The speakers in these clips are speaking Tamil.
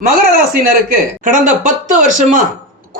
மகர ராசினருக்கு கடந்த பத்து வருஷமா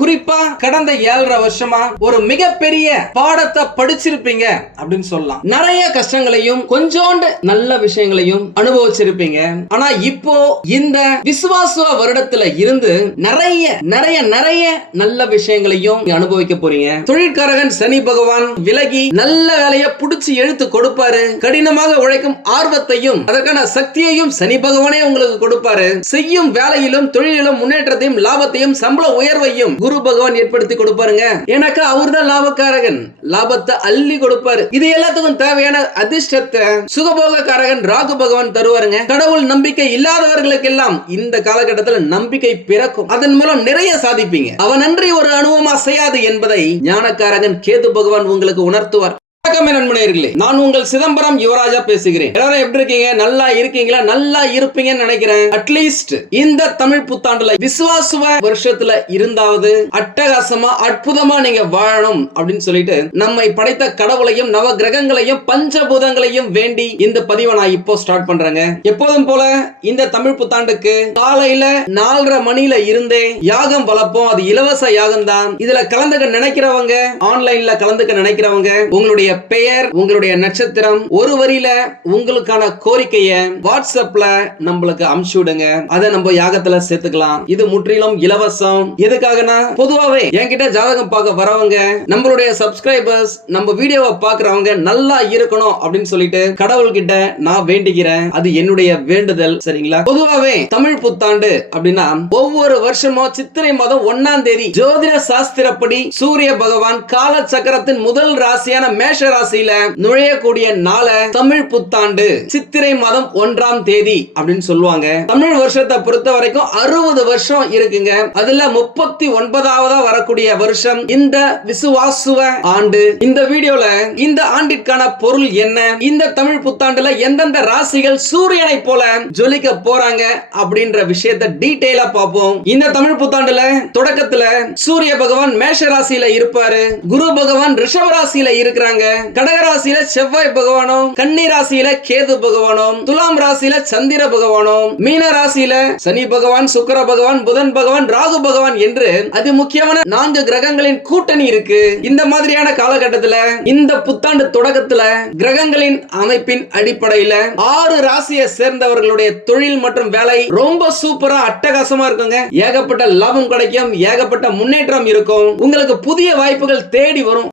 குறிப்பா கடந்த ஏழரை வருஷமா ஒரு மிகப்பெரிய பாடத்தை படிச்சிருப்பீங்க அப்படின்னு சொல்லலாம். நிறைய கஷ்டங்களையும் கொஞ்சோண்டு நல்ல விஷயங்களையும் அனுபவிச்சிருப்பீங்க. ஆனா இப்போ இந்த விசுவாச வருடத்துல இருந்து நிறைய நிறைய நிறைய நல்ல விஷயங்களையும் அனுபவிக்க போறீங்க. தொழிற்காரகன் சனி பகவான் விலகி நல்ல வேலையை புடிச்சு எழுத்து கொடுப்பாரு. கடினமாக உழைக்கும் ஆர்வத்தையும் அதற்கான சக்தியையும் சனி பகவானே உங்களுக்கு கொடுப்பாரு. செய்யும் வேலையிலும் தொழிலிலும் முன்னேற்றத்தையும் லாபத்தையும் சம்பள உயர்வையும் குரு பகவான் ஏற்படுத்தி கொடுப்பாருங்க. ஏன்னாக்கா அவர் தான் லாபக்காரகன். லாபத்தை அள்ளி கொடுப்பாரு. இது எல்லாத்துக்கும் தேவையான அதிர்ஷ்டத்தை சுகபோகக்காரகன் ராகு பகவான் தருவாருங்க. கடவுள் நம்பிக்கை இல்லாதவர்களுக்கெல்லாம் இந்த காலகட்டத்தில் நம்பிக்கை பிறக்கும். அதன் மூலம் நிறைய சாதிப்பீங்க. அவன் நன்றி ஒரு அனுபவம் அசையாது என்பதை ஞானக்காரகன் கேது பகவான் உங்களுக்கு உணர்த்துவார். வணக்கம் என் நண்பர்களே நான் உங்கள் சிதம்பரம் யுவராஜா பேசுகிறேன். எல்லாரும் எப்படி இருக்கீங்க? நல்லா இருக்கீங்களா? நல்லா இருப்பீங்கன்னு நினைக்கிறேன். அட்லீஸ்ட் இந்த தமிழ் புத்தாண்டுல விசுவாசுவ வருஷத்துல இருந்தாவது அட்டகாசமா அற்புதமா நீங்க வாழணும் அப்படின்னு சொல்லிட்டு நம்மை படைத்த கடவுளையும் நவ கிரகங்களையும் பஞ்சபூதங்களையும் வேண்டி இந்த பதிவை நான் இப்போ ஸ்டார்ட் பண்றேங்க. எப்போதும் போல இந்த தமிழ் புத்தாண்டுக்கு காலையில நாலரை மணில இருந்தே யாகம் வளர்ப்போம். அது இலவச யாகம் தான் இதுல கலந்துக்க நினைக்கிறவங்க ஆன்லைன்ல கலந்துக்க நினைக்கிறவங்க உங்களுடைய பெயர் உங்களுடைய நட்சத்திரம் ஒரு வரியில உங்களுக்கான கோரிக்கைய வாட்ஸ்அப்ல நம்மளுக்கு அமுச்சு விடுங்க. அதை நம்ம யாகத்துல சேர்த்துக்கலாம். இது முற்றிலும் இலவசம். எதுக்காகனா பொதுவாவே என்கிட்ட ஜாதகம் பார்க்க வரவங்க நம்மளுடைய சப்ஸ்கிரைபர்ஸ் நம்ம வீடியோவை பார்க்கறவங்க நல்லா இருக்கணும் அப்படின்னு சொல்லிட்டு கடவுள்கிட்ட நான் வேண்டிக்கிறேன் அது என்னுடைய வேண்டுதல் சரிங்களா? பொதுவாவே தமிழ் புத்தாண்டு அப்படின்னா ஒவ்வொரு வருஷமும் சித்திரை மாதம் ஒன்னாம் தேதி ஜோதிட சாஸ்திரப்படி சூரிய பகவான் கால சக்கரத்தின் முதல் ராசியான மேஷ ராசியில நுழையக்கூடிய நாள தமிழ் புத்தாண்டு. சித்திரை மாதம் ஒன்றாம் தேதி அப்படின்னு சொல்லுவாங்க. தமிழ் வருஷத்தை பொறுத்த வரைக்கும் அறுபது வருஷம் இருக்குங்க. அதுல முப்பத்தி ஒன்பதாவதா வரக்கூடிய வருஷம் இந்த விசுவாசுவ ஆண்டு. இந்த வீடியோல இந்த ஆண்டிற்கான பொருள் என்ன? இந்த தமிழ் புத்தாண்டுல எந்தெந்த ராசிகள் சூரியனை போல ஜொலிக்க போறாங்க அப்படின்ற விஷயத்தை டீட்டெயிலா பார்ப்போம். இந்த தமிழ் புத்தாண்டுல தொடக்கத்துல சூரிய பகவான் மேஷ ராசியில இருப்பாரு. குரு பகவான் ரிஷப ராசியில இருக்கிறாங்க. கடகராசியில செவ்வாய் பகவானும் கன்னி ராசியில கேது பகவானும் துலாம் ராசியில சந்திர பகவானும் மீன ராசியில சனி பகவான் சுக்கர பகவான் புதன் பகவான் ராகு பகவான் என்று அது முக்கியமான நான்கு கிரகங்களின் கூட்டணி இருக்கு. இந்த மாதிரியான காலகட்டத்துல இந்த புத்தாண்டு தொடக்கத்துல கிரகங்களின் அமைப்பின் அடிப்படையில ஆறு ராசியை சேர்ந்தவர்களுடைய தொழில் மற்றும் வேலை ரொம்ப சூப்பரா அட்டகாசமா இருக்குங்க. ஏகப்பட்ட லாபம் கிடைக்கும் ஏகப்பட்ட முன்னேற்றம் இருக்கும். உங்களுக்கு புதிய வாய்ப்புகள் தேடி வரும்.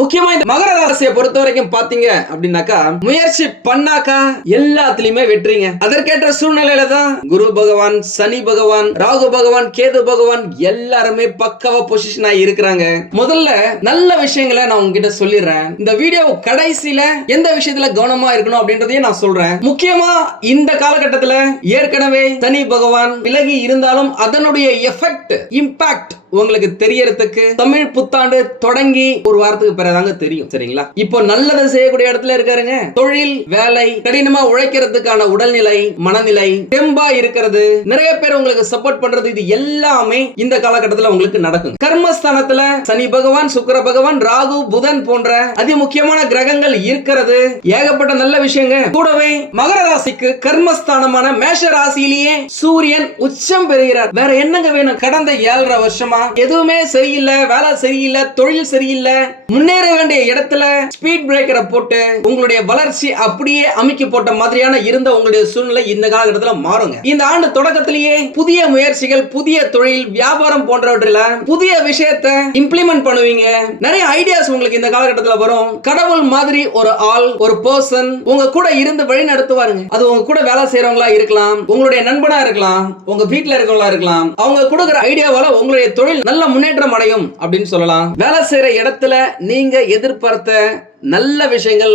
முக்கியமா இந்த மகர ராசியை பொறுத்த வரைக்கும் பாத்தீங்க அப்படின்னாக்கா முயற்சி பண்ணாக்கா எல்லாத்துலயுமே வெற்றிங்க. அதற்கேற்ற சூழ்நிலையில தான் குரு பகவான் சனி பகவான் ராகு பகவான் கேது பகவான் எல்லாருமே பக்கவா பொசிஷன் ஆகி இருக்கிறாங்க. முதல்ல நல்ல விஷயங்களை நான் உங்ககிட்ட சொல்லிடுறேன். இந்த வீடியோ கடைசியில எந்த விஷயத்துல கவனமா இருக்கணும் அப்படின்றதையும் நான் சொல்றேன். முக்கியமா இந்த காலகட்டத்துல ஏற்கனவே சனி பகவான் விலகி இருந்தாலும் அதனுடைய எஃபெக்ட் இம்பாக்ட் உங்களுக்கு தெரியறதுக்கு தமிழ் புத்தாண்டு தொடங்கி ஒரு வாரத்துக்கு பிறதாங்க தெரியும் சரிங்களா? இப்போ நல்லதை செய்யக்கூடிய இடத்துல இருக்காருங்க. தொழில் வேலை கடினமா உழைக்கிறதுக்கான உடல்நிலை மனநிலை தெம்பா இருக்கிறது. நிறைய பேர் உங்களுக்கு சப்போர்ட் பண்றது இது எல்லாமே இந்த காலகட்டத்துல உங்களுக்கு நடக்கும் கர்மஸ்தானத்துல சனி பகவான் சுக்கர பகவான் ராகு புதன் போன்ற அதி முக்கியமான கிரகங்கள் இருக்கிறது. ஏகப்பட்ட நல்ல விஷயங்க. கூடவே மகர ராசிக்கு கர்மஸ்தானமான மேஷ ராசியிலேயே சூரியன் உச்சம் பெறுகிறார். வேற என்னங்க வேணும்? கடந்த ஏழரை வருஷமா எதுவுமே சரியில்லை வேலை சரியில்லை தொழில் சரியில்லை. முன்னேற வேண்டிய இடத்துல ஸ்பீட் பிரேக்கரை போட்டு உங்களுடைய வளர்ச்சி அப்படியே அமைக்க போட்ட மாதிரியான இருந்த உங்களுடைய சூழ்நிலை இந்த காலகட்டத்தில் மாறுங்க. இந்த ஆண்டு தொடக்கத்திலேயே புதிய முயற்சிகள் புதிய தொழில் வியாபாரம் போன்றவற்றில புதிய விஷயத்தை இம்ப்ளிமெண்ட் பண்ணுவீங்க. நிறைய ஐடியாஸ் உங்களுக்கு இந்த காலகட்டத்தில் வரும். கடவுள் மாதிரி ஒரு ஆள் ஒரு பர்சன் உங்க கூட இருந்து வழி நடத்துவாருங்க. அது உங்க கூட வேலை செய்யறவங்களா இருக்கலாம் உங்களுடைய நண்பனா இருக்கலாம் உங்க வீட்ல இருக்கவங்களா இருக்கலாம். அவங்க கொடுக்குற ஐடியாவால உங்களுடைய தொழில் நல்ல முன்னேற்றம் அடையும் அப்படின்னு சொல்லலாம். வேலை செய்யற இடத்துல நீங்க எதிர்பார்த்த நல்ல விஷயங்கள்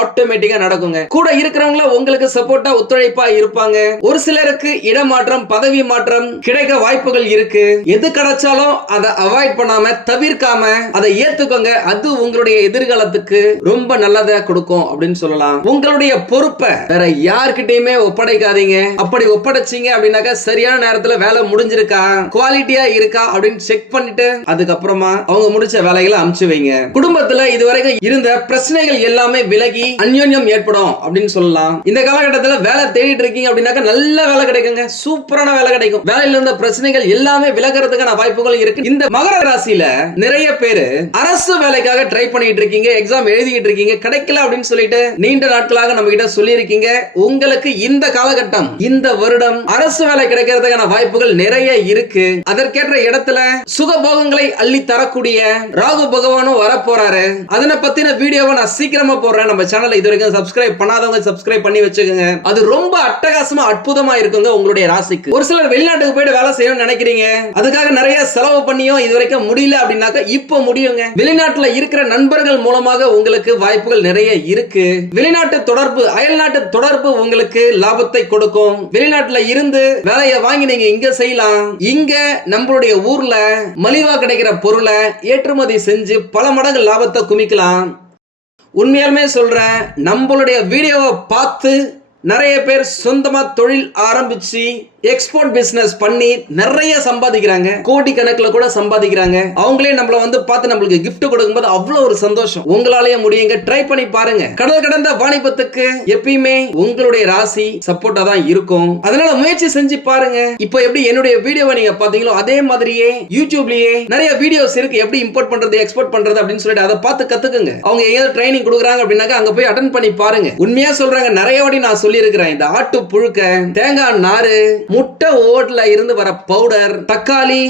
ஆட்டோமேட்டிக்கா நடக்குங்க. கூட இருக்கிறவங்கள உங்களுக்கு சப்போர்ட்டா ஒத்துழைப்பா இருப்பாங்க. ஒரு சிலருக்கு இடமாற்றம் பதவி மாற்றம் கிடைக்க வாய்ப்புகள் இருக்கு. எது கிடைச்சாலும் அதை அவாய்ட் பண்ணாம தவிர்க்காம அதை ஏத்துக்கோங்க. அது உங்களுடைய எதிர்காலத்துக்கு ரொம்ப நல்லதா கொடுக்கும் அப்படின்னு சொல்லலாம். உங்களுடைய பொறுப்பை வேற யார்கிட்டயுமே ஒப்படைக்காதீங்க. அப்படி ஒப்படைச்சீங்க அப்படின்னாக்கா சரியான நேரத்துல வேலை முடிஞ்சிருக்கா? குவாலிட்டியா இருக்கா? அப்படின்னு செக் பண்ணிட்டு அதுக்கப்புறமா அவங்க முடிச்ச வேலைகளை அமுச்சு வைங்க. குடும்பத்துல இதுவரைக்கும் இருந்த பிரச்சனைகள் எல்லாமே விலகி அந்யோன்யம் ஏற்படும் அப்படின்னு சொல்லலாம். இந்த காலகட்டத்துல வேலை தேடிட்டு இருக்கீங்க அப்படின்னாக்க நல்ல வேலை கிடைக்குங்க. சூப்பரான வேலை கிடைக்கும். வேலையில இருந்த பிரச்சனைகள் எல்லாமே விலகிறதுக்கான வாய்ப்புகள் இருக்கு. இந்த மகர ராசியில நிறைய பேரு அரசு வேலைக்காக ட்ரை பண்ணிட்டு இருக்கீங்க. எக்ஸாம் எழுதிட்டு இருக்கீங்க. கிடைக்கல அப்படின்னு சொல்லிட்டு நீண்ட நாட்களாக நம்ம கிட்ட சொல்லியிருக்கீங்க. உங்களுக்கு இந்த காலகட்டம் இந்த வருடம் அரசு வேலை கிடைக்கிறதுக்கான வாய்ப்புகள் நிறைய இருக்கு. அதற்கேற்ற இடத்துல சுகபோகங்களை அள்ளி தரக்கூடிய ராகு பகவானும் வரப்போறாரு. அதனை பத்தின வீடியோவை நான் சீக்கிரமா போடுறேன். நம்ம சேனலை இது வரைக்கும் சப்ஸ்கிரைப் பண்ணாதவங்க சப்ஸ்கிரைப் பண்ணி வச்சுக்கோங்க. அது ரொம்ப அட்டகாசமா அற்புதமா இருக்குங்க உங்களுடைய ராசிக்கு. ஒரு சிலர் வெளிநாட்டுக்கு போயிட்டு வேலை செய்யணும்னு நினைக்கிறீங்க. அதுக்காக நிறைய செலவு பண்ணியும் இது வரைக்கும் முடியல அப்படின்னாக்கா இப்போ முடியுங்க. வெளிநாட்டுல இருக்கிற நண்பர்கள் மூலமாக உங்களுக்கு வாய்ப்புகள் நிறைய இருக்கு. வெளிநாட்டு தொடர்பு அயல்நாட்டு தொடர்பு உங்களுக்கு லாபத்தை கொடுக்கும். வெளிநாட்டுல இருந்து வேலையை வாங்கி நீங்க இங்க செய்யலாம். இங்க நம்மளுடைய ஊர்ல மலிவா கிடைக்கிற பொருளை ஏற்றுமதி செஞ்சு பல மடங்கு லாபத்தை குமிக்கலாம். உண்மையாலுமே சொல்கிறேன் நம்மளுடைய வீடியோவை பார்த்து நிறைய பேர் சொந்தமாக தொழில் ஆரம்பிச்சு எக்ஸ்போர்ட் பிசினஸ் பண்ணி நிறைய சம்பாதிக்கிறாங்க. கோடி கணக்குல கூட சம்பாதிக்கிறாங்க. அவங்களே நம்மள வந்து பார்த்து நம்மளுக்கு கிஃப்ட் கொடுக்கும்போது அவ்வளவு ஒரு சந்தோஷம். உங்களாலேயே முடியுங்க. ட்ரை பண்ணி பாருங்க. கடல் கடந்த வாணிபத்துக்கு எப்பயுமே உங்களுடைய ராசி சப்போர்ட்டா தான் இருக்கும். அதனால முயற்சி செஞ்சு பாருங்க. இப்போ எப்படி என்னுடைய வீடியோவை நீங்க பாத்தீங்களோ அதே மாதிரியே யூடியூப்லயே நிறைய வீடியோஸ் இருக்கு. எப்படி இம்போர்ட் பண்றது எக்ஸ்போர்ட் பண்றது அப்படின்னு சொல்லிட்டு அதை பார்த்து கத்துக்குங்க. அவங்க ஏதாவது ட்ரைனிங் கொடுக்குறாங்க அப்படின்னாக்க அங்க போய் அட்டன் பண்ணி பாருங்க. உண்மையா சொல்றாங்க நிறைய வாட்டி நான் சொல்லியிருக்கிறேன். இந்த ஆட்டு புழுக்க தேங்காய் நாறு முட்டை ஓட்டில் இருந்து வர பவுடர் தக்காளி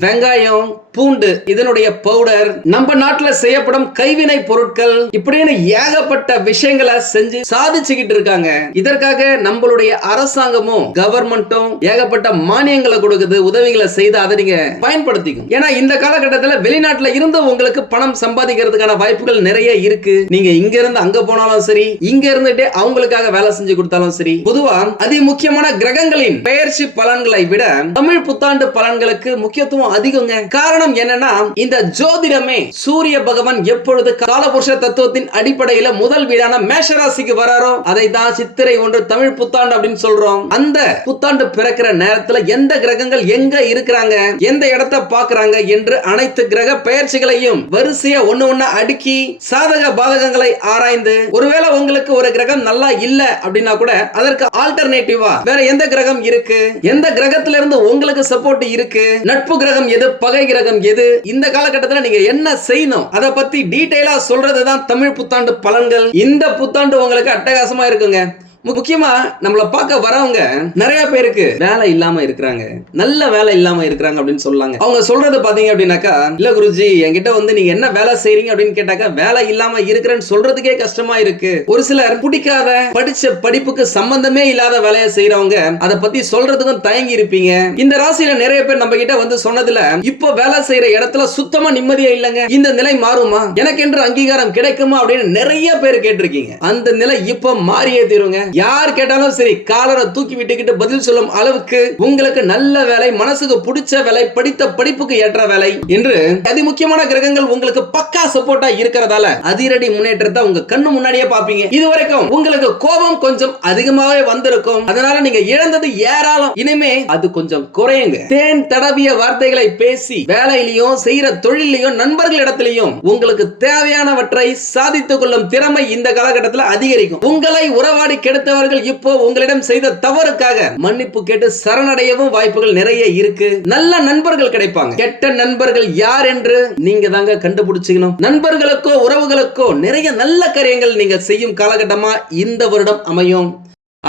வெங்காயம் பூண்டு இதனுடைய பவுடர் நம்ம நாட்டுல செய்யப்படும் கைவினை பொருட்கள் இப்படின்னு ஏகப்பட்ட விஷயங்களை செஞ்சு சாதிச்சுக்கிட்டு இருக்காங்க. இதற்காக நம்மளுடைய அரசாங்கமும் கவர்மெண்ட்டும் ஏகப்பட்ட மானியங்களை கொடுக்குது உதவிகளை செய்து அதை நீங்க பயன்படுத்திக்கும் ஏன்னா இந்த காலகட்டத்தில் வெளிநாட்டுல இருந்து உங்களுக்கு பணம் சம்பாதிக்கிறதுக்கான வாய்ப்புகள் நிறைய இருக்கு. நீங்க இங்க இருந்து அங்க போனாலும் சரி இங்க இருந்துட்டே அவங்களுக்காக வேலை செஞ்சு கொடுத்தாலும் சரி பொதுவா அதி முக்கியமான கிரகங்களின் பெயர்ச்சி பலன்களை விட தமிழ் புத்தாண்டு பலன்களுக்கு முக்கியத்துவம் அதிகங்க. காரணம் என்னன்னா இந்த ஜோதிடமே சூரிய பகவான் எப்பொழுது காலபுருஷ தத்துவத்தின் அடிப்படையில முதல் வீடான மேஷராசிக்கு வராரோ அதை தான் சித்திரை ஒன்று தமிழ் புத்தாண்டு அப்படின்னு சொல்றோம். அந்த புத்தாண்டு பிறக்கிற நேரத்துல எந்த கிரகங்கள் எங்க இருக்கிறாங்க எந்த இடத்தை பாக்குறாங்க என்று அனைத்து கிரக பெயர்ச்சிகளையும் வரிசையா ஒண்ணு ஒண்ணு அடுக்கி சாதக பாதகங்களை ஆராய்ந்து ஒருவேளை உங்களுக்கு ஒரு கிரகம் நல்லா இல்ல அப்படின்னா கூட அதற்கு ஆல்டர்னேட்டிவா வேற எந்த கிரகம் இருக்கு? எந்த கிரகத்துல இருந்து உங்களுக்கு சப்போர்ட் இருக்கு? நட்பு கிரகம் எது? பகை கிரகம் எது? இந்த காலகட்டத்தில் நீங்க என்ன செய்யணும்? அதை பத்தி டீடைலா சொல்றதுதான் தமிழ் புத்தாண்டு பலன்கள். இந்த புத்தாண்டு உங்களுக்கு அட்டகாசமா இருக்குங்க. முக்கியமா நம்மள பார்க்க வரவங்க நிறைய பேருக்கு வேலை இல்லாம இருக்கிறாங்க. நல்ல வேலை இல்லாம இருக்கிறாங்க அப்படின்னு சொல்லாங்க. அவங்க சொல்றது பாத்தீங்க அப்படின்னாக்கா இல்ல குருஜி என்கிட்ட வந்து நீங்க என்ன வேலை செய்றீங்க? அப்படின்னு கேட்டாக்கா வேலை இல்லாம இருக்கிறேன்னு சொல்றதுக்கே கஷ்டமா இருக்கு. ஒரு சிலர் பிடிக்காத படிச்ச படிப்புக்கு சம்பந்தமே இல்லாத வேலையை செய்யறவங்க அதை பத்தி சொல்றதுக்கும் தயங்கி இருப்பீங்க. இந்த ராசியில நிறைய பேர் நம்ம கிட்ட வந்து சொன்னதுல இப்போ வேலை செய்யற இடத்துல சுத்தமா நிம்மதியா இல்லைங்க. இந்த நிலை மாறுமா? எனக்கு என்று அங்கீகாரம் கிடைக்குமா? அப்படின்னு நிறைய பேர் கேட்டிருக்கீங்க. அந்த நிலை இப்போ மாறியே தீருங்க. யார் கேட்டாலும் சரி காலரை தூக்கி விட்டுக்கிட்டு பதில் சொல்லும் அளவுக்கு உங்களுக்கு நல்ல வேலை மனசுக்கு பிடிச்ச வேலை படித்த படிப்புக்கு ஏற்ற வேலை என்று அதி முக்கியமான கிரகங்கள் உங்களுக்கு பக்கா சப்போர்ட்டா இருக்கிறதால அதிரடி முன்னேற்றத்தை உங்க கண்ணு முன்னாடியே பாப்பீங்க இது வரைக்கும் உங்களுக்கு கோபம் கொஞ்சம் அதிகமாவே வந்திருக்கும். அதனால நீங்க இழந்தது ஏராளம். இனிமே அது கொஞ்சம் குறையுங்க. தேன் தடவிய வார்த்தைகளை பேசி வேலையிலையும் செய்யற தொழிலையும் நண்பர்களிடத்திலையும் உங்களுக்கு தேவையானவற்றை சாதித்துக் கொள்ளும் திறமை இந்த காலகட்டத்தில் அதிகரிக்கும். உங்களை உறவாடி கெடுத்தவர்கள் இப்போ உங்களிடம் செய்த தவறுக்காக மன்னிப்பு கேட்டு சரணடையவும் வாய்ப்புகள் நிறைய இருக்கு. நல்ல நண்பர்கள் கிடைப்பாங்க. கெட்ட நண்பர்கள் யார் என்று நீங்க தாங்க கண்டுபிடிச்சுக்கணும். நண்பர்களுக்கோ உறவுகளுக்கோ நிறைய நல்ல காரியங்கள் நீங்க செய்யும் காலகட்டமா இந்த வருடம் அமையும்.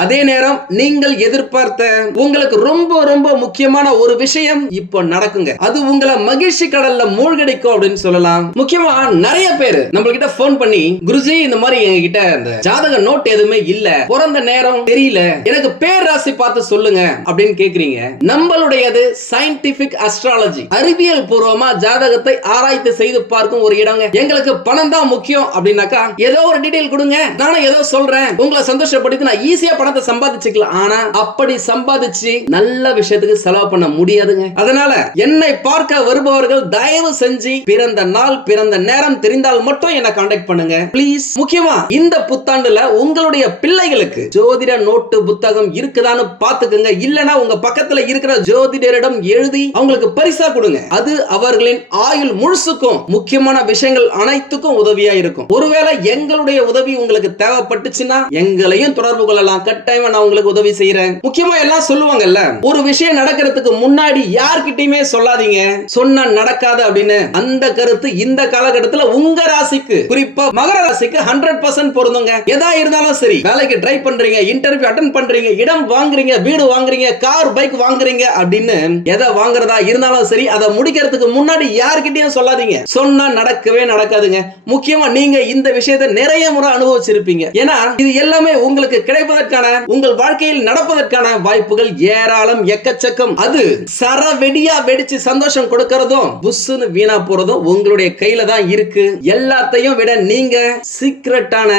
அதே நேரம் நீங்கள் எதிர்பார்த்த உங்களுக்கு ரொம்ப ரொம்ப முக்கியமான ஒரு விஷயம் இப்போ நடக்குங்க. அது உங்களை மகிழ்ச்சி கடல்ல மூழ்கடிக்கும் அப்படின்னு சொல்லலாம். முக்கியமா நிறைய பேர் நம்ம கிட்ட போன் பண்ணி குருஜி இந்த மாதிரி எங்ககிட்ட இந்த ஜாதக நோட் எதுவுமே இல்ல. பிறந்த நேரம் தெரியல. எனக்கு பேர் ராசி பார்த்து சொல்லுங்க. அப்படின்னு கேக்குறீங்க. நம்மளுடையது சயின்டிபிக் அஸ்ட்ராலஜி அறிவியல் பூர்வமா ஜாதகத்தை ஆராய்ச்சி செய்து பார்க்கும் ஒரு இடங்க. எங்களுக்கு பணம் தான் முக்கியம் அப்படின்னாக்கா ஏதோ ஒரு டீடைல் கொடுங்க. நானும் ஏதோ சொல்றேன். உங்களை சந்தோஷப்படுத்தி நான் ஈஸியா பணத்தை சம்பாதிச்சுக்கலாம். ஆனா அப்படி சம்பாதிச்சு நல்ல விஷயத்துக்கு செலவு பண்ண முடியாதுங்க. அதனால என்னை பார்க்க வருபவர்கள் தயவு செஞ்சு பிறந்த நாள் பிறந்த நேரம் தெரிந்தால் மட்டும் என்ன காண்டாக்ட் பண்ணுங்க. ப்ளீஸ் முக்கியமா இந்த புத்தாண்டுல உங்களுடைய பிள்ளைகளுக்கு ஜோதிட நோட்டு புத்தகம் இருக்குதான்னு பாத்துக்கோங்க இல்லனா உங்க பக்கத்துல இருக்கிற ஜோதிடரிடம் எழுதி அவங்களுக்கு பரிசா கொடுங்க. அது அவர்களின் ஆயுள் முழுசுக்கும் முக்கியமான விஷயங்கள் அனைத்துக்கும் உதவியா இருக்கும். ஒருவேளை எங்களுடைய உதவி உங்களுக்கு தேவைப்பட்டுச்சுன்னா எங்களையும் தொடர்பு கொள்ளலாம். கட்டாயமா நான் உங்களுக்கு உதவி செய்யறேன் முக்கியமா எல்லாம் சொல்லுவாங்கல்ல ஒரு விஷயம் நடக்கிறதுக்கு முன்னாடி யார்கிட்டயுமே சொல்லாதீங்க. சொன்னா நடக்காது அப்படின்னு. அந்த கருத்து இந்த காலகட்டத்துல உங்க ராசிக்கு குறிப்பா மகர ராசிக்கு ஹண்ட்ரட் பர்சன்ட் பொருந்துங்க. எதா இருந்தாலும் சரி வேலைக்கு ட்ரை பண்றீங்க இன்டர்வியூ அட்டன் பண்றீங்க இடம் வாங்குறீங்க வீடு வாங்குறீங்க கார் பைக் வாங்குறீங்க அப்படின்னு எதை வாங்குறதா இருந்தாலும் சரி அதை முடிக்கிறதுக்கு முன்னாடி யார்கிட்டயும் சொல்லாதீங்க. சொன்னா நடக்கவே நடக்காதுங்க. முக்கியமா நீங்க இந்த விஷயத்தை நிறைய முறை அனுபவிச்சிருப்பீங்க. ஏன்னா இது எல்லாமே உங்களுக்கு கிடைப்பதற்கான உங்கள் வாழ்க்கையில் நடப்பதற்கான வாய்ப்புகள் ஏராளம் எக்கச்சக்கம். அது சரவெடியா வெடிச்சு சந்தோஷம் கொடுக்கறதும் புஷ்ஷுன்னு வீணா போறதும் உங்களுடைய கையில தான் இருக்கு. எல்லாத்தையும் விட நீங்க சீக்ரெட்டான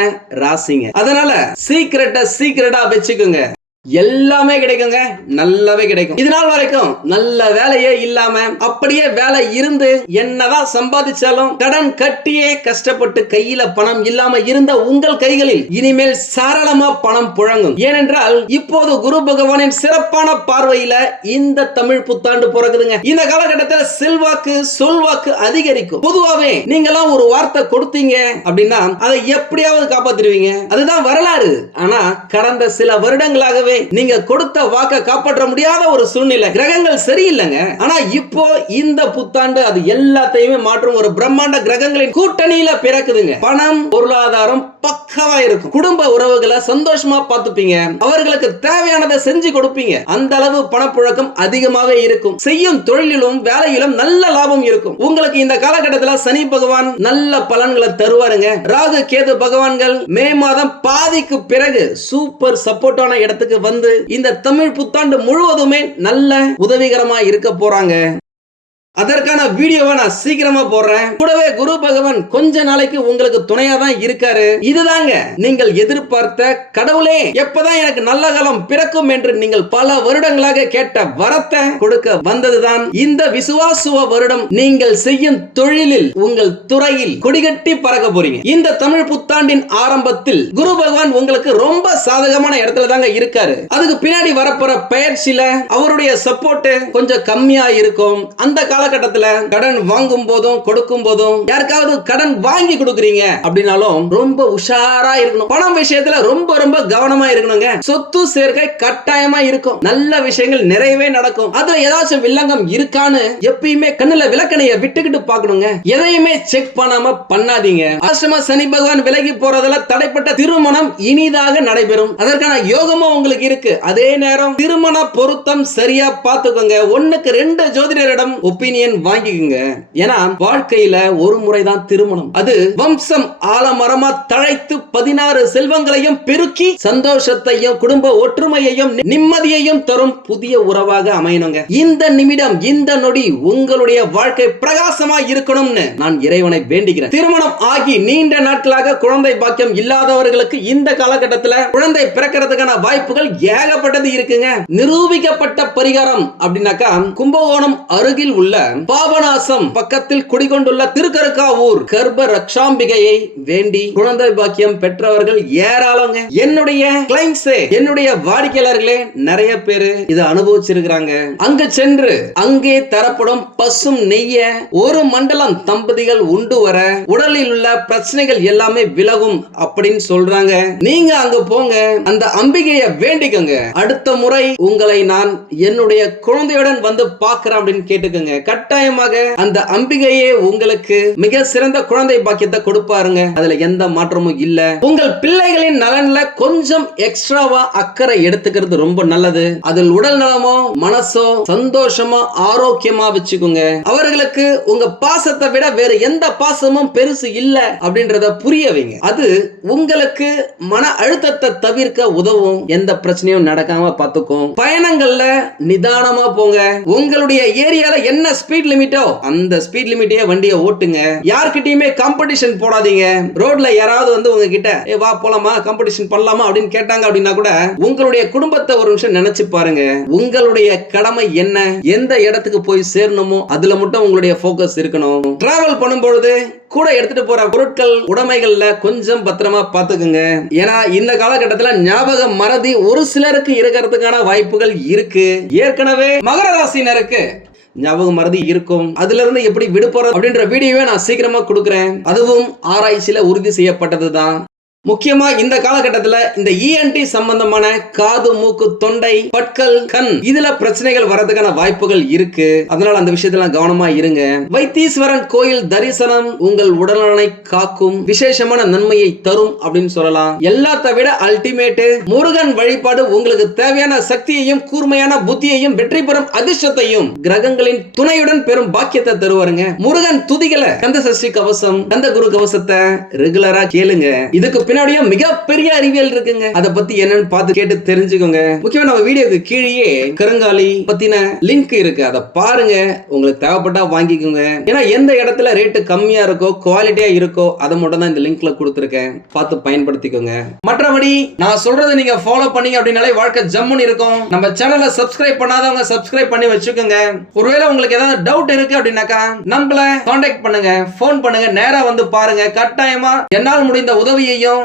ராசிங்க. அதனால சீக்ரெட்டை சீக்ரெட்டா வச்சுக்கோங்க. எல்லாமே கிடைக்குங்க நல்லாவே கிடைக்கும். இது நாள் வரைக்கும் நல்ல வேலையே இல்லாம அப்படியே வேலை இருந்து என்னதான் சம்பாதிச்சாலும் கடன் கட்டியே கஷ்டப்பட்டு கையில பணம் இல்லாம இருந்த உங்கள் கைகளில் இனிமேல் சாரளமா பணம் புழங்கும். ஏனென்றால் இப்போது குரு பகவானின் சிறப்பான பார்வையில இந்த தமிழ் புத்தாண்டு பிறகுதுங்க இந்த காலகட்டத்தில் செல்வாக்கு சொல்வாக்கு அதிகரிக்கும். பொதுவாவே நீங்களாம் ஒரு வார்த்தை கொடுத்தீங்க அப்படின்னா அதை எப்படியாவது காப்பாத்திருவீங்க அதுதான் வரலாறு. ஆனா கடந்த சில வருடங்களாகவே நீங்க கொடுத்த வாக்க காப்பாற்ற முடியாத ஒரு சூழ்நிலை. கிரகங்கள் சரியில்லைங்க. ஆனா இப்போ இந்த புத்தாண்டு அது எல்லாத்தையுமே மாற்றும் ஒரு பிரம்மாண்ட கிரகங்களின் கூட்டணியில பிறக்குதுங்க. பணம் பொருளாதாரம் பக்கவா இருக்கும். குடும்ப உறவுகளை சந்தோஷமா பார்த்துப்பீங்க. அவர்களுக்கு தேவையானதை செஞ்சு கொடுப்பீங்க. அந்த அளவு பணப்புழக்கம் அதிகமாவே இருக்கும். செய்யும் தொழிலிலும் வேலையிலும் நல்ல லாபம் இருக்கும். உங்களுக்கு இந்த காலகட்டத்தில் சனி பகவான் நல்ல பலன்களை தருவாருங்க. ராகு கேது பகவான்கள் மே மாதம் பாதிக்கு பிறகு சூப்பர் சப்போர்ட்டான இடத்துக்கு வந்து இந்த தமிழ் புத்தாண்டு முழுவதுமே நல்ல உதவிகரமா இருக்க போறாங்க. அதற்கான வீடியோவை நான் சீக்கிரமா போடுறேன். கூடவே குரு பகவான் கொஞ்ச நாளைக்கு உங்களுக்கு துணையா தான் இருக்காரு. இதுதாங்க நீங்கள் எதிர்பார்த்த கடவுளே எப்பதான் எனக்கு நல்ல காலம் பிறக்கும் என்று நீங்கள் பல வருடங்களாக கேட்ட வரத்தை கொடுக்க வந்ததுதான். இந்த விசுவாசுவ வருடம் நீங்கள் செய்யும் தொழிலில் உங்கள் துறையில் கொடிகட்டி பறக்க போறீங்க. இந்த தமிழ் புத்தாண்டின் ஆரம்பத்தில் குரு பகவான் உங்களுக்கு ரொம்ப சாதகமான இடத்துல தாங்க இருக்காரு. அதுக்கு பின்னாடி வரப்போற பயிற்சியில அவருடைய சப்போர்ட் கொஞ்சம் கம்மியா இருக்கும். அந்த காலகட்டத்துல கடன் வாங்கும் போதும் கொடுக்கும் போதும் யாருக்காவது கடன் வாங்கி கொடுக்குறீங்க அப்படின்னாலும் ரொம்ப உஷாரா இருக்கணும். பணம் விஷயத்துல ரொம்ப ரொம்ப கவனமா இருக்கணுங்க. சொத்து சேர்க்கை கட்டாயமா இருக்கும். நல்ல விஷயங்கள் நிறையவே நடக்கும். அதுல ஏதாச்சும் வில்லங்கம் இருக்கான்னு எப்பயுமே கண்ணுல விளக்கணைய விட்டுக்கிட்டு பாக்கணுங்க எதையுமே செக் பண்ணாம பண்ணாதீங்க. அஷ்டம சனி பகவான் விலகி போறதுல தடைப்பட்ட திருமணம் இனிதாக நடைபெறும். அதற்கான யோகமும் உங்களுக்கு இருக்கு. அதே நேரம் திருமண பொருத்தம் சரியா பார்த்துக்கோங்க. ஒண்ணுக்கு ரெண்டு ஜோதிடரிடம் ஒப்பீனியன் வாங்கிக்கோங்க? ஏன்னா வாழ்க்கையில ஒரு முறைதான் திருமணம். அது வம்சம் ஆலமரமா தழைத்து பதினாறு செல்வங்களையும் பெருக்கி சந்தோஷத்தையும் குடும்ப ஒற்றுமையையும் நிம்மதியையும் தரும் புதிய உறவாக அமையணுங்க. இந்த நிமிடம் இந்த நொடி உங்களுடைய வாழ்க்கை பிரகாசமா இருக்கணும்னு நான் இறைவனை வேண்டுகிறேன். திருமணம் ஆகி நீண்ட நாட்களாக குழந்தை பாக்கியம் இல்லாதவர்களுக்கு இந்த காலகட்டத்தில் குழந்தை பிறக்கிறதுக்கான வாய்ப்புகள் ஏகப்பட்டது இருக்குங்க. நிரூபிக்கப்பட்ட பரிகாரம் அப்படின்னாக்கா கும்பகோணம் அருகில் உள்ள பாபநாசம் பக்கத்தில் குடிகொண்டுள்ள திருக்கருக்காவூர் கர்ப்ப ரக்ஷாம்பிகையை வேண்டி குழந்தை பாக்கியம் பெற்றவர்கள் ஏராளங்க. என்னுடைய கிளைண்ட்ஸே என்னுடைய வாடிக்கையாளர்களே நிறைய பேரு இதை அனுபவிச்சிருக்கிறாங்க. அங்கு சென்று அங்கே தரப்படும் பசும் நெய்ய ஒரு மண்டலம் தம்பதிகள் உண்டு வர உடலில் உள்ள பிரச்சனைகள் எல்லாமே விலகும் அப்படின்னு சொல்றாங்க. நீங்க அங்க போங்க அந்த அம்பிகைய வேண்டிக்கோங்க. அடுத்த முறை உங்களை நான் என்னுடைய குழந்தையுடன் வந்து பாக்குறேன் அப்படின்னு கேட்டுக்கோங்க. கட்டாயமாக அந்த அம்பிகையே உங்களுக்கு மிக சிறந்த குழந்தை பாக்கியத்தை கொடுப்பாருங்க. அதுல எந்த மாற்றமும் இல்ல. உங்கள் பிள்ளைகளின் நலன்ல கொஞ்சம் எக்ஸ்ட்ராவா அக்கறை எடுத்துக்கிறது ரொம்ப நல்லது. அதில் உடல் நலமோ மனசோ சந்தோஷமா ஆரோக்கியமா வச்சுக்கோங்க. அவர்களுக்கு உங்க பாசத்தை விட வேற எந்த பாசமும் பெருசு இல்ல அப்படின்றத புரிய வைங்க. அது உங்களுக்கு மன அழுத்தத்தை தவிர்க்க உதவும். எந்த பிரச்சனையும் நடக்காம பார்த்துக்கும் பயணங்கள்ல நிதானமா போங்க. உங்களுடைய ஏரியால என்ன ஸ்பீட் லிமிட்டோ அந்த ஸ்பீட் லிமிட்டே வண்டியை ஓட்டுங்க. யார்கிட்டயுமே காம்படிஷன் போடாதீங்க. ரோட்ல யாராவது வந்து உங்ககிட்ட ஏ வா போலாமா? காம்படிஷன் பண்ணலாமா? அப்படின்னு கேட்டாங்க அப்படின்னா கூட உங்களுடைய குடும்பத்தை ஒரு நிமிஷம் நினைச்சு பாருங்க. உங்களுடைய கடமை என்ன? எந்த இடத்துக்கு போய் சேரணுமோ அதுல மட்டும் உங்களுடைய ஃபோக்கஸ் இருக்கணும். டிராவல் பண்ணும்பொழுது கூட எடுத்துட்டு போற பொருட்கள் உடைமைகள்ல கொஞ்சம் பத்திரமா பாத்துக்குங்க ஏன்னா இந்த காலகட்டத்துல ஞாபக மறதி ஒரு சிலருக்கு இருக்கிறதுக்கான வாய்ப்புகள் இருக்கு. ஏற்கனவே மகர ராசினருக்கு ஞாபகம் மறதி இருக்கும். அதுல இருந்து எப்படி விடுபோறது அப்படின்ற வீடியோவை நான் சீக்கிரமா கொடுக்குறேன். அதுவும் ஆராய்ச்சியில உறுதி செய்யப்பட்டதுதான். முக்கியமா இந்த காலகட்டத்துல இந்த இஎன்டி சம்பந்தமான காது மூக்கு தொண்டை பற்கள் கண் இதுல பிரச்சனைகள் வரதுக்கான வாய்ப்புகள் இருக்கு. அதனால அந்த விஷயத்துல கவனமா இருங்க. வைத்தீஸ்வரன் கோயில் தரிசனம் உங்கள் உடல்நலனை காக்கும் விசேஷமான நன்மையை தரும் அப்படின்னு சொல்லலாம். எல்லாத்த விட அல்டிமேட் முருகன் வழிபாடு உங்களுக்கு தேவையான சக்தியையும் கூர்மையான புத்தியையும் வெற்றி பெறும் அதிர்ஷ்டத்தையும் கிரகங்களின் துணையுடன் பெரும் பாக்கியத்தை தருவாருங்க. முருகன் துதிகளை கந்த சஷ்டி கவசம் கந்த குரு கவசத்தை ரெகுலரா கேளுங்க. இதுக்கு பின்னாடியும் மிகப்பெரிய அறிவியல் இருக்குங்க. அதை பத்தி என்னன்னு பார்த்து கேட்டு தெரிஞ்சுக்கோங்க. முக்கியமா நம்ம வீடியோக்கு கீழேயே கருங்காலி பத்தின லிங்க் இருக்கு. அதை பாருங்க. உங்களுக்கு தேவைப்பட்டா வாங்கிக்கோங்க. ஏன்னா எந்த இடத்துல ரேட்டு கம்மியா இருக்கோ குவாலிட்டியா இருக்கோ அதை மட்டும் தான் இந்த லிங்க்ல கொடுத்துருக்கேன். பார்த்து பயன்படுத்திக்கோங்க. மற்றபடி நான் சொல்றதை நீங்க ஃபாலோ பண்ணீங்க அப்படின்னாலே வாழ்க்கை ஜம்முன்னு இருக்கும். நம்ம சேனலை சப்ஸ்கிரைப் பண்ணாதவங்க சப்ஸ்கிரைப் பண்ணி வச்சுக்கோங்க. ஒருவேளை உங்களுக்கு ஏதாவது டவுட் இருக்கு அப்படின்னாக்கா நம்மள காண்டாக்ட் பண்ணுங்க. ஃபோன் பண்ணுங்க. நேரா வந்து பாருங்க. கட்டாயமா என்னால் முடிந்த உதவியையும்